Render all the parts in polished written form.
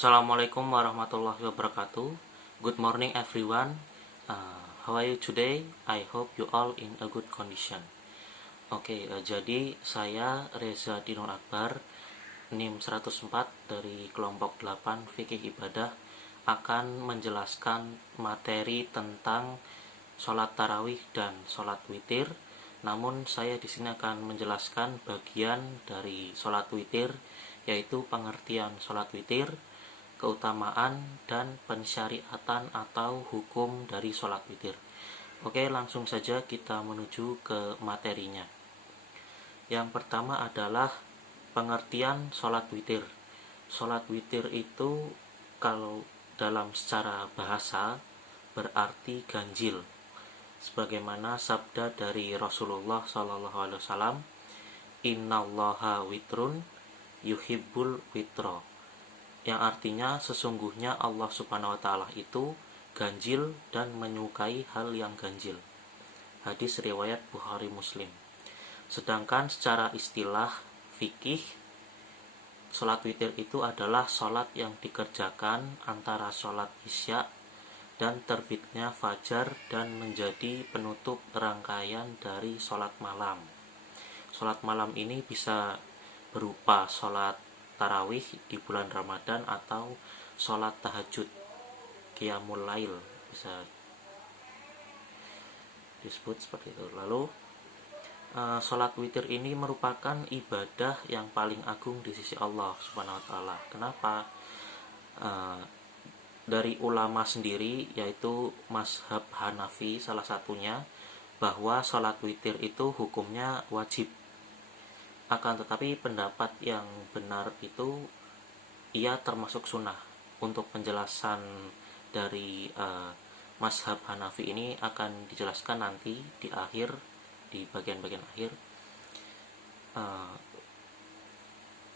Assalamualaikum warahmatullahi wabarakatuh. Good morning everyone. How are you today? I hope you all in a good condition. Jadi saya Reza Dinur Akbar, NIM 104 dari kelompok 8 Fikih Ibadah akan menjelaskan materi tentang sholat tarawih dan sholat witir. Namun saya di sini akan menjelaskan bagian dari sholat witir, yaitu pengertian sholat witir, keutamaan dan pensyariatan atau hukum dari sholat witir. Oke, langsung saja kita menuju ke materinya. Yang pertama adalah pengertian sholat witir. Sholat witir itu kalau dalam secara bahasa berarti ganjil, sebagaimana sabda dari Rasulullah SAW, Innallaha witrun yuhibbul witro, yang artinya sesungguhnya Allah Subhanahu wa taala itu ganjil dan menyukai hal yang ganjil. Hadis riwayat Bukhari Muslim. Sedangkan secara istilah fikih, sholat witir itu adalah sholat yang dikerjakan antara sholat isya dan terbitnya fajar dan menjadi penutup rangkaian dari sholat malam. Sholat malam ini bisa berupa sholat tarawih di bulan Ramadan atau sholat tahajud, qiyamul lail bisa disebut seperti itu. Lalu sholat witir ini merupakan ibadah yang paling agung di sisi Allah Subhanahu wa taala. Kenapa? Dari ulama sendiri, yaitu mazhab Hanafi salah satunya, bahwa sholat witir itu hukumnya wajib. Akan tetapi pendapat yang benar itu ia termasuk sunnah. Untuk penjelasan dari mazhab Hanafi ini akan dijelaskan nanti di akhir, di bagian-bagian akhir.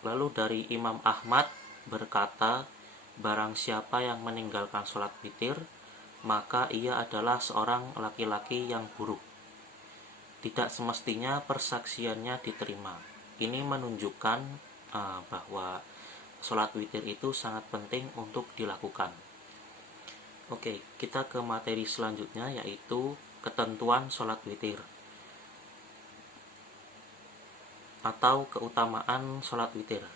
Lalu dari Imam Ahmad berkata, barang siapa yang meninggalkan sholat witir, maka ia adalah seorang laki-laki yang buruk. Tidak semestinya persaksiannya diterima. Ini menunjukkan bahwa sholat witir itu sangat penting untuk dilakukan. Oke, kita ke materi selanjutnya, yaitu ketentuan sholat witir atau keutamaan sholat witir.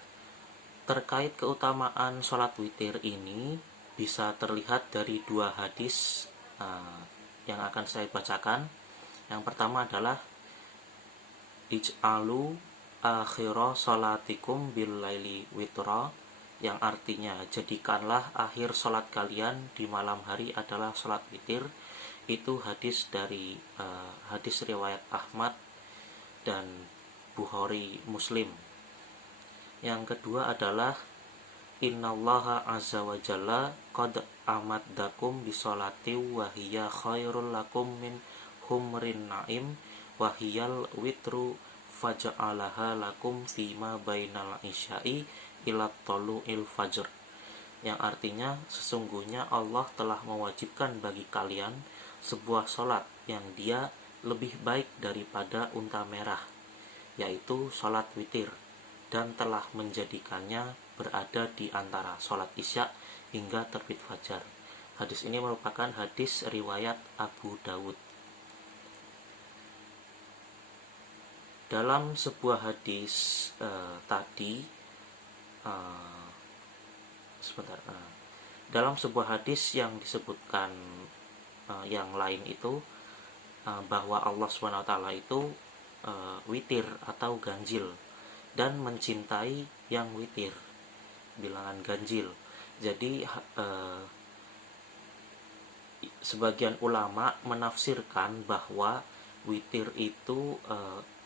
Terkait keutamaan sholat witir ini bisa terlihat dari dua hadis yang akan saya bacakan. Yang pertama adalah ij'alu akhira sholatikum bil laili witra, yang artinya jadikanlah akhir sholat kalian di malam hari adalah sholat witir. Itu hadis dari hadis riwayat Ahmad dan Bukhari Muslim. Yang kedua adalah innallaha azza wa jalla qad amaddakum bisolati wa hiya khairul lakum min humrin naim wa hiyal witru faja'alaha lakum fima bainal isya'i ila tulu'il fajr, yang artinya sesungguhnya Allah telah mewajibkan bagi kalian sebuah sholat yang dia lebih baik daripada unta merah, yaitu sholat witir, dan telah menjadikannya berada di antara sholat isya hingga terbit fajar. Hadis ini merupakan hadis riwayat Abu Dawud. Dalam sebuah hadis dalam sebuah hadis yang disebutkan yang lain itu bahwa Allah SWT itu witir atau ganjil dan mencintai yang witir, bilangan ganjil. Jadi sebagian ulama menafsirkan bahwa witir itu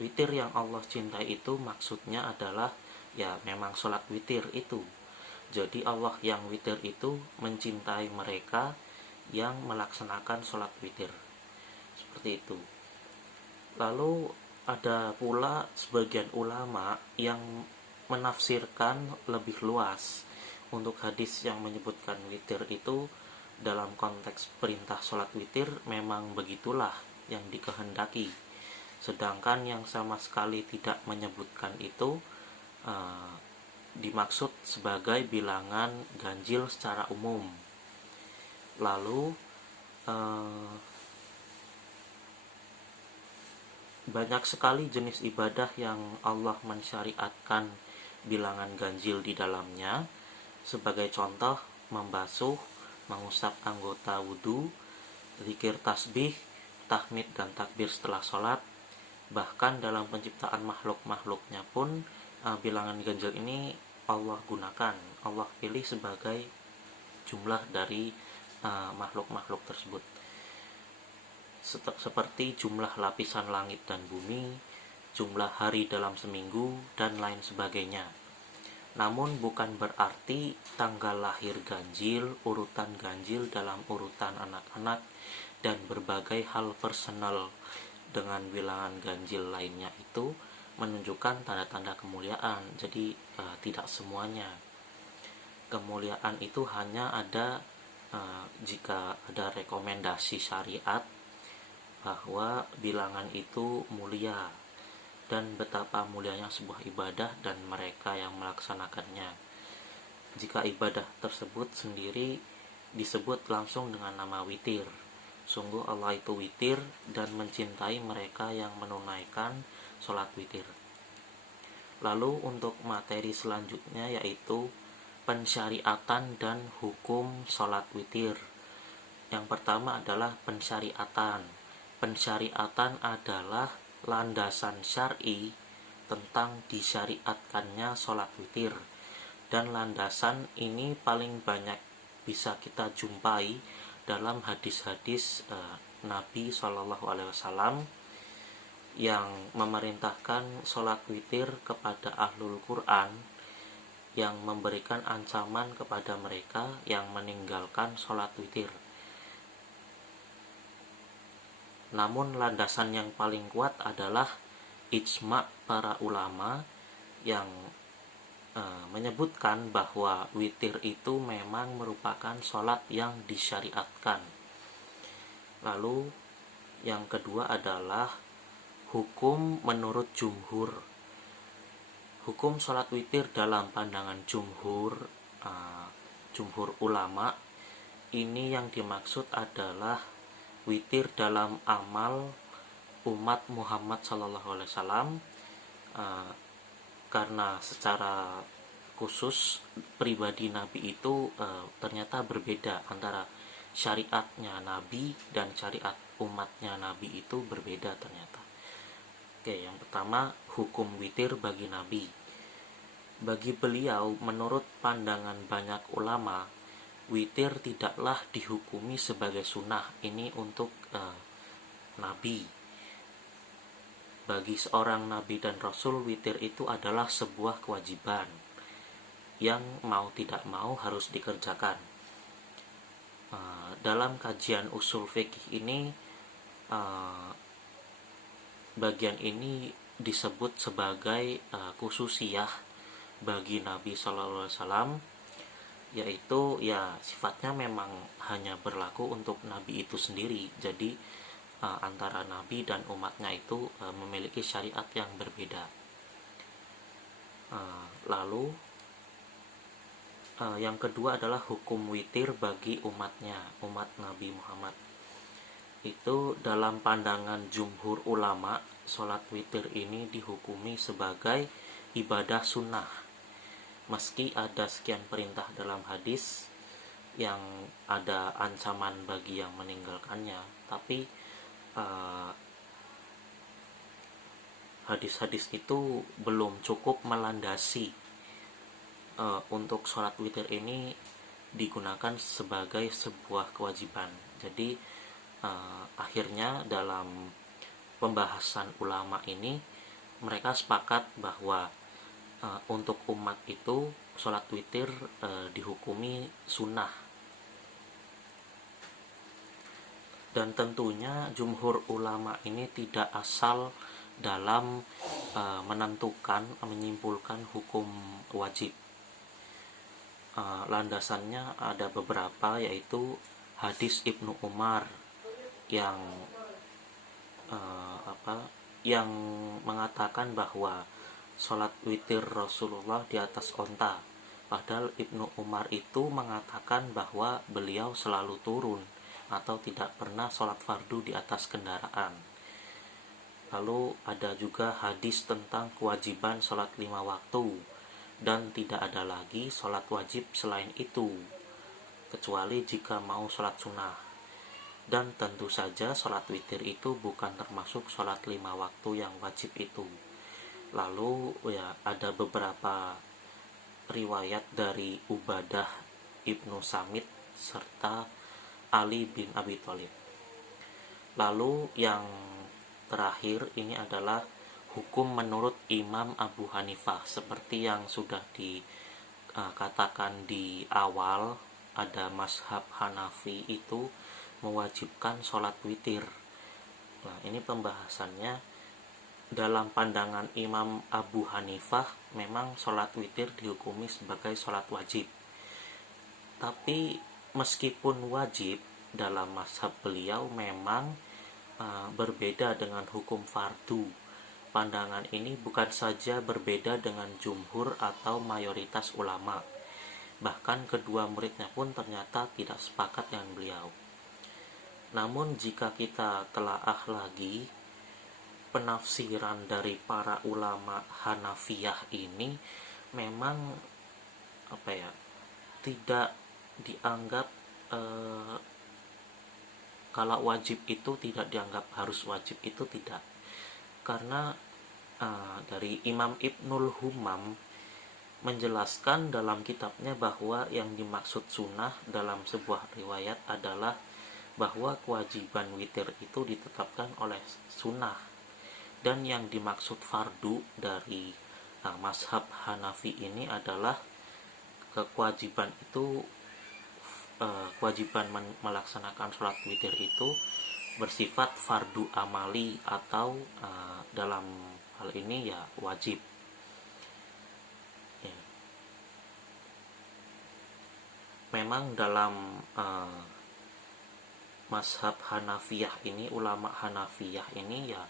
witir yang Allah cintai itu maksudnya adalah ya memang sholat witir itu. Jadi Allah yang witir itu mencintai mereka yang melaksanakan sholat witir, seperti itu. Lalu ada pula sebagian ulama yang menafsirkan lebih luas untuk hadis yang menyebutkan witir itu dalam konteks perintah sholat witir memang begitulah yang dikehendaki. Sedangkan yang sama sekali tidak menyebutkan itu dimaksud sebagai bilangan ganjil secara umum. Lalu banyak sekali jenis ibadah yang Allah mensyariatkan bilangan ganjil di dalamnya. Sebagai contoh, membasuh, mengusap anggota wudhu, zikir tasbih, tahmid dan takbir setelah sholat. Bahkan dalam penciptaan makhluk-makhluknya pun bilangan ganjil ini Allah gunakan, Allah pilih sebagai jumlah dari makhluk-makhluk tersebut, seperti jumlah lapisan langit dan bumi, jumlah hari dalam seminggu, dan lain sebagainya. Namun bukan berarti tanggal lahir ganjil, urutan ganjil dalam urutan anak-anak, dan berbagai hal personal dengan bilangan ganjil lainnya itu menunjukkan tanda-tanda kemuliaan. Jadi tidak semuanya. Kemuliaan itu hanya ada jika ada rekomendasi syariat bahwa bilangan itu mulia dan betapa mulianya sebuah ibadah dan mereka yang melaksanakannya. Jika ibadah tersebut sendiri disebut langsung dengan nama witir. Sungguh Allah itu witir dan mencintai mereka yang menunaikan sholat witir. Lalu untuk materi selanjutnya yaitu pensyariatan dan hukum sholat witir. Yang pertama adalah pensyariatan. Pensyariatan adalah landasan syar'i tentang disyariatkannya sholat witir. Dan landasan ini paling banyak bisa kita jumpai dalam hadis-hadis Nabi SAW yang memerintahkan sholat witir kepada ahlul Quran, yang memberikan ancaman kepada mereka yang meninggalkan sholat witir. Namun landasan yang paling kuat adalah ijma' para ulama yang menyebutkan bahwa witir itu memang merupakan sholat yang disyariatkan. Lalu yang kedua adalah hukum menurut jumhur. Hukum sholat witir dalam pandangan jumhur ulama, ini yang dimaksud adalah witir dalam amal umat Muhammad SAW, karena secara khusus pribadi Nabi itu ternyata berbeda, antara syariatnya Nabi dan syariat umatnya Nabi itu berbeda ternyata. Oke, yang pertama hukum witir bagi Nabi. Bagi beliau, menurut pandangan banyak ulama, witir tidaklah dihukumi sebagai sunnah. Ini untuk Nabi. Bagi seorang Nabi dan Rasul, witir itu adalah sebuah kewajiban yang mau tidak mau harus dikerjakan. Dalam kajian usul fikih ini, bagian ini disebut sebagai khususiyah bagi Nabi SAW, yaitu ya sifatnya memang hanya berlaku untuk Nabi itu sendiri. Jadi antara Nabi dan umatnya itu memiliki syariat yang berbeda. Lalu yang kedua adalah hukum witir bagi umatnya, umat Nabi Muhammad. Itu dalam pandangan jumhur ulama, sholat witir ini dihukumi sebagai ibadah sunnah. Meski ada sekian perintah dalam hadis yang ada ancaman bagi yang meninggalkannya, tapi hadis-hadis itu belum cukup melandasi untuk sholat witir ini digunakan sebagai sebuah kewajiban. Jadi akhirnya dalam pembahasan ulama ini mereka sepakat bahwa untuk umat itu sholat witir dihukumi sunnah. Dan tentunya jumhur ulama ini tidak asal dalam menyimpulkan hukum wajib. Landasannya ada beberapa, yaitu hadis Ibnu Umar yang mengatakan bahwa sholat witir Rasulullah di atas onta. Padahal Ibnu Umar itu mengatakan bahwa beliau selalu turun atau tidak pernah sholat fardu di atas kendaraan. Lalu ada juga hadis tentang kewajiban sholat 5 waktu, dan tidak ada lagi sholat wajib selain itu, kecuali jika mau sholat sunnah. Dan tentu saja sholat witir itu bukan termasuk sholat 5 waktu yang wajib itu. Lalu ya ada beberapa riwayat dari Ubadah ibnu Samit serta Ali bin Abi Thalib. Lalu yang terakhir ini adalah hukum menurut Imam Abu Hanifah. Seperti yang sudah dikatakan di awal, ada mazhab Hanafi itu mewajibkan sholat witir. Nah, ini pembahasannya. Dalam pandangan Imam Abu Hanifah, memang sholat witir dihukumi sebagai sholat wajib. Tapi meskipun wajib, dalam mazhab beliau memang berbeda dengan hukum fardu. Pandangan ini bukan saja berbeda dengan jumhur atau mayoritas ulama, bahkan kedua muridnya pun ternyata tidak sepakat dengan beliau. Namun jika kita telaah lagi penafsiran dari para ulama Hanafiyah ini, memang tidak dianggap kalau wajib itu tidak dianggap harus wajib, itu tidak. Karena dari Imam Ibnul Humam menjelaskan dalam kitabnya bahwa yang dimaksud sunnah dalam sebuah riwayat adalah bahwa kewajiban witir itu ditetapkan oleh sunnah, dan yang dimaksud fardu dari mazhab Hanafi ini adalah kewajiban itu kewajiban melaksanakan sholat witir itu bersifat fardu amali atau dalam hal ini ya wajib. Ya. Memang dalam mazhab Hanafiyah ini, ulama Hanafiyah ini ya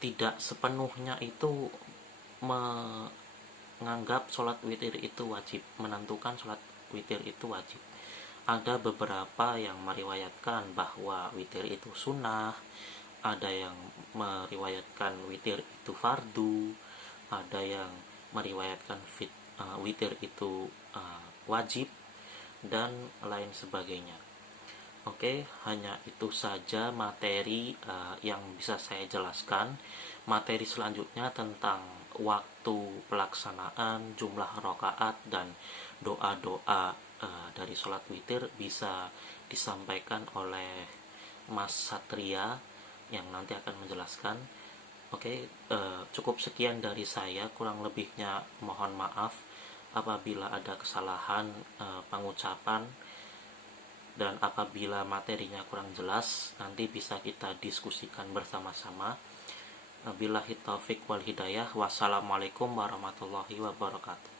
tidak sepenuhnya itu menganggap sholat witir itu wajib, menentukan sholat witir itu wajib. Ada beberapa yang meriwayatkan bahwa witir itu sunnah, ada yang meriwayatkan witir itu fardu, ada yang meriwayatkan witir itu wajib, dan lain sebagainya. Oke, hanya itu saja materi yang bisa saya jelaskan. Materi selanjutnya tentang waktu pelaksanaan, jumlah rakaat, dan doa-doa dari sholat witir bisa disampaikan oleh Mas Satria yang nanti akan menjelaskan. Oke, cukup sekian dari saya, kurang lebihnya mohon maaf apabila ada kesalahan pengucapan, dan apabila materinya kurang jelas nanti bisa kita diskusikan bersama-sama. Billahi taufik wal hidayah. Wassalamualaikum warahmatullahi wabarakatuh.